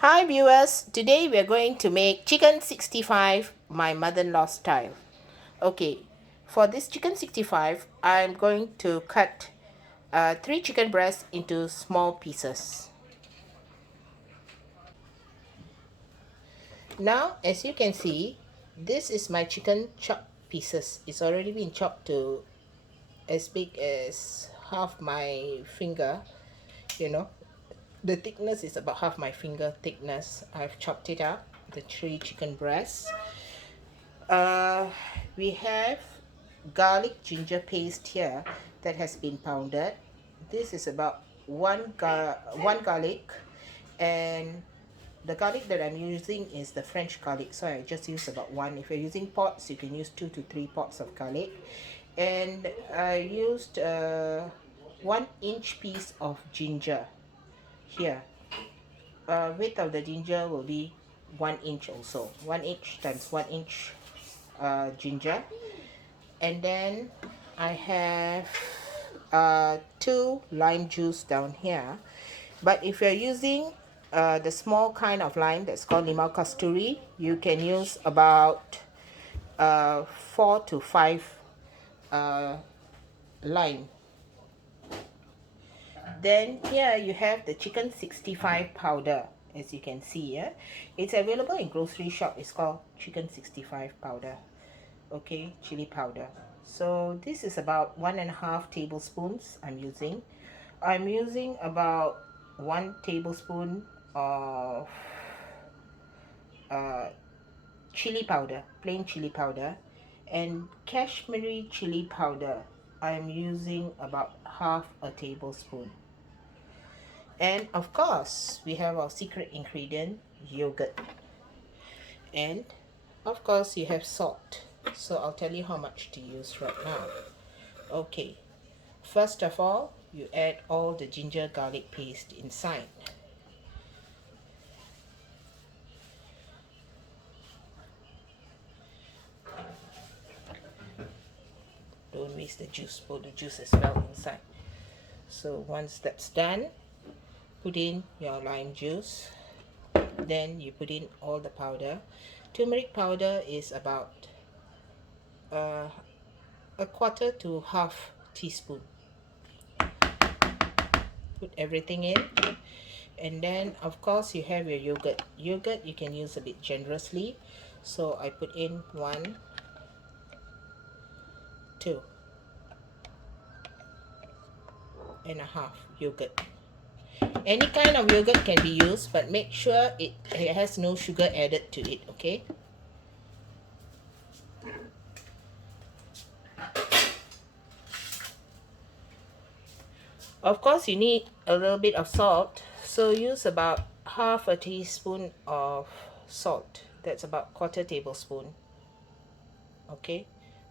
Hi viewers, today we are going to make chicken 65 my mother-in-law style. Okay, for this chicken 65, I'm going to cut 3 chicken breasts into small pieces. Now, as you can see, this is my chicken chopped pieces. It's already been chopped to as big as half my finger, you know. The thickness is about half my finger thickness. I've chopped it up, the 3 chicken breasts. We have garlic ginger paste here that has been pounded. This is about one garlic, and the garlic that I'm using is the French garlic, so I just use about one. If you're using pots, you can use 2 to 3 pots of garlic. And I used 1-inch piece of ginger here. Width of the ginger will be 1 inch also. 1 inch times 1 inch ginger. And then I have 2 lime juice down here. But if you're using the small kind of lime that's called limau kasturi, you can use about 4 to 5 lime. Then here you have the chicken 65 powder. As you can see, yeah, it's available in grocery shop. It's called chicken 65 powder. Okay, chili powder. So this is about 1.5 tablespoons I'm using about 1 tablespoon of chili powder, plain chili powder, and Kashmiri chili powder. I'm using about half a tablespoon. And of course, we have our secret ingredient, yogurt. And of course, you have salt. So I'll tell you how much to use right now. Okay, first of all, you add all the ginger garlic paste inside. Don't waste the juice, put the juice as well inside. So once that's done, put in your lime juice. Then you put in all the powder. Turmeric powder is about a quarter to half teaspoon. Put everything in, and then of course you have your yogurt. You can use a bit generously, so I put in 1, 2 and a half yogurt. Any kind of yogurt can be used, but make sure it has no sugar added to it. Okay, of course you need a little bit of salt, so use about half a teaspoon of salt. That's about quarter tablespoon. Okay,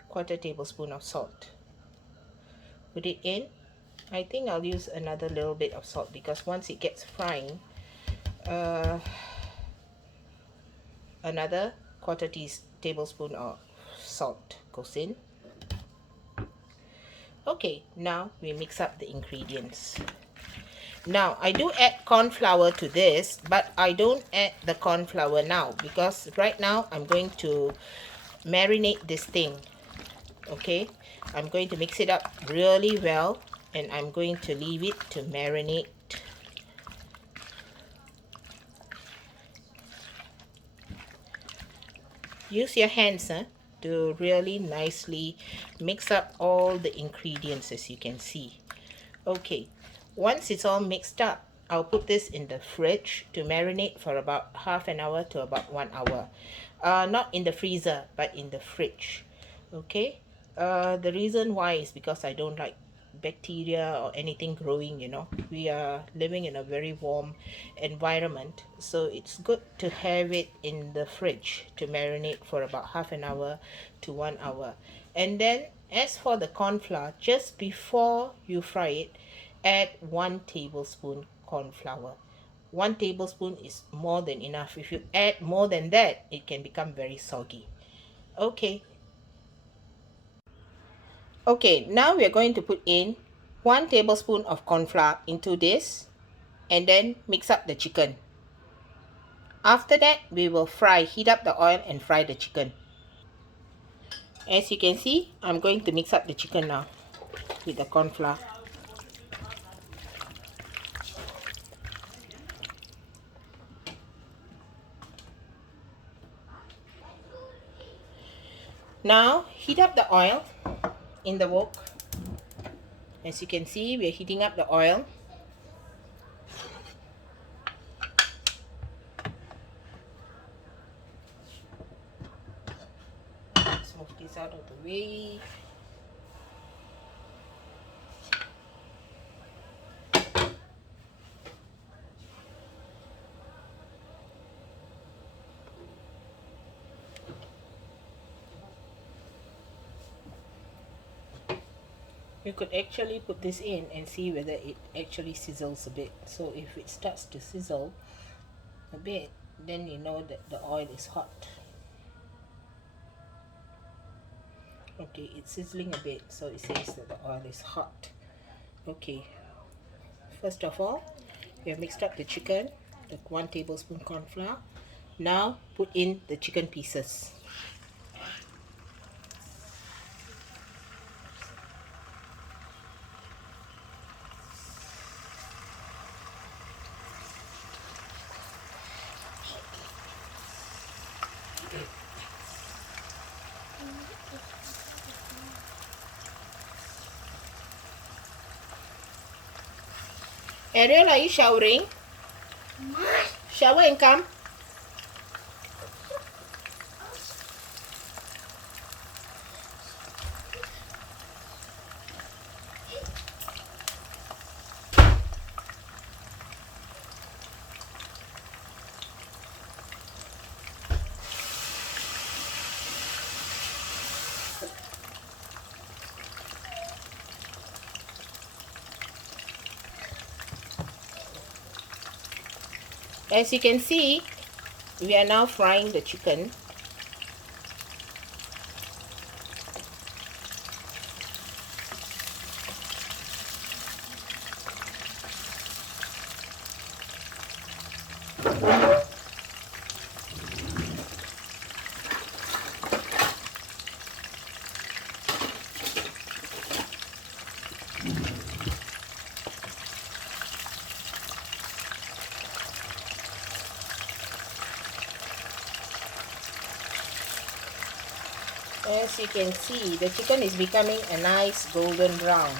quarter tablespoon of salt. Put it in. I think I'll use another little bit of salt because once it gets frying, another quarter tablespoon of salt goes in. Okay, now we mix up the ingredients. Now I do add corn flour to this, but I don't add the corn flour now because right now I'm going to marinate this thing. Okay, I'm going to mix it up really well, and I'm going to leave it to marinate. Use your hands to really nicely mix up all the ingredients, as you can see. Okay, once it's all mixed up, I'll put this in the fridge to marinate for about half an hour to about 1 hour. Not in the freezer, but in the fridge. Okay, the reason why is because I don't like bacteria or anything growing. We are living in a very warm environment, so it's good to have it in the fridge to marinate for about half an hour to 1 hour. And then as for the corn flour, just before you fry it, add 1 tablespoon corn flour. 1 tablespoon is more than enough. If you add more than that, it can become very soggy. Okay, now we are going to put in 1 tablespoon of corn flour into this, and then mix up the chicken. After that, we will heat up the oil and fry the chicken. As you can see, I'm going to mix up the chicken now with the corn flour. Now, heat up the oil in the wok. As you can see, we're heating up the oil. Let's move this out of the way. You could actually put this in and see whether it actually sizzles a bit. So if it starts to sizzle a bit, then you know that the oil is hot. Okay, it's sizzling a bit, so it says that the oil is hot. Okay, first of all, we have mixed up the chicken, the 1 tablespoon corn flour. Now put in the chicken pieces. Ariel, are you showering? Shower and come. As you can see, we are now frying the chicken. As you can see, the chicken is becoming a nice golden brown.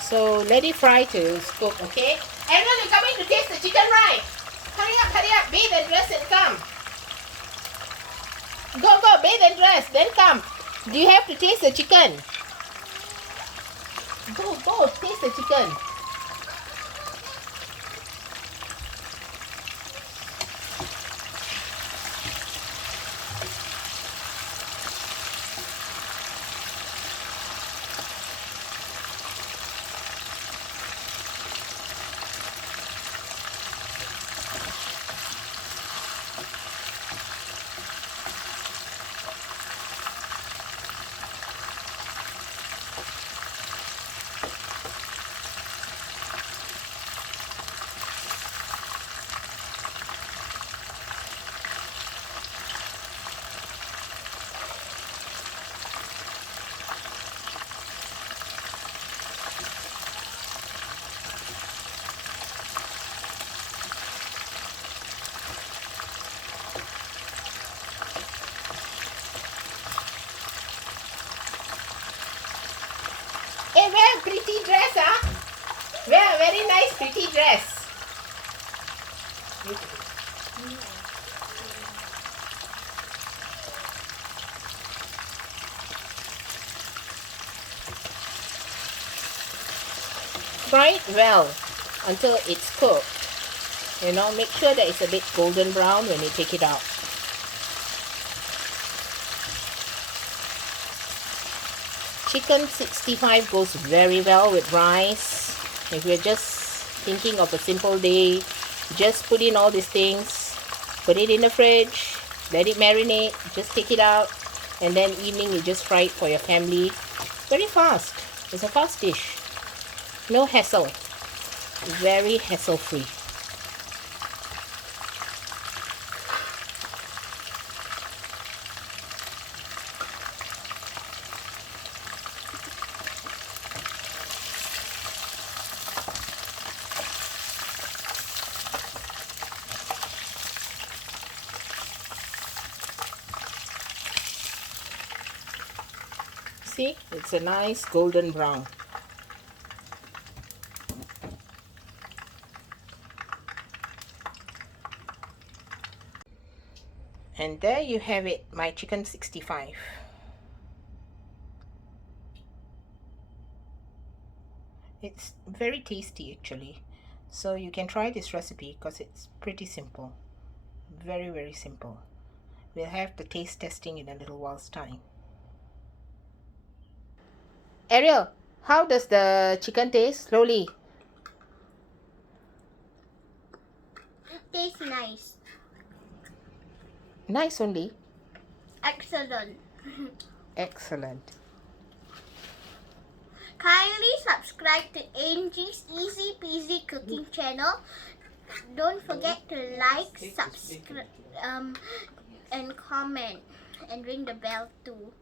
So let it fry to cook, okay? And then you're coming to taste the chicken, right? Hurry up, bathe and dress and come. Go, bathe and dress, then come. Do you have to taste the chicken? Go, taste the chicken. Hey, wear a pretty dress, huh? Wear a very nice pretty dress. Fry it well until it's cooked. You know, make sure that it's a bit golden brown when you take it out. Chicken 65 goes very well with rice. If you're just thinking of a simple day, just put in all these things, put it in the fridge, let it marinate, just take it out, and then evening you just fry it for your family. Very fast. It's a fast dish. No hassle. Very hassle free. See, it's a nice golden brown. And there you have it, my chicken 65. It's very tasty actually. So you can try this recipe because it's pretty simple. Very, very simple. We'll have the taste testing in a little while's time. Ariel, how does the chicken taste? Slowly. It tastes nice. Nice only. Excellent. Excellent. Kindly subscribe to Angie's Easy Peasy Cooking channel. Don't forget to like, subscribe, and comment, and ring the bell too.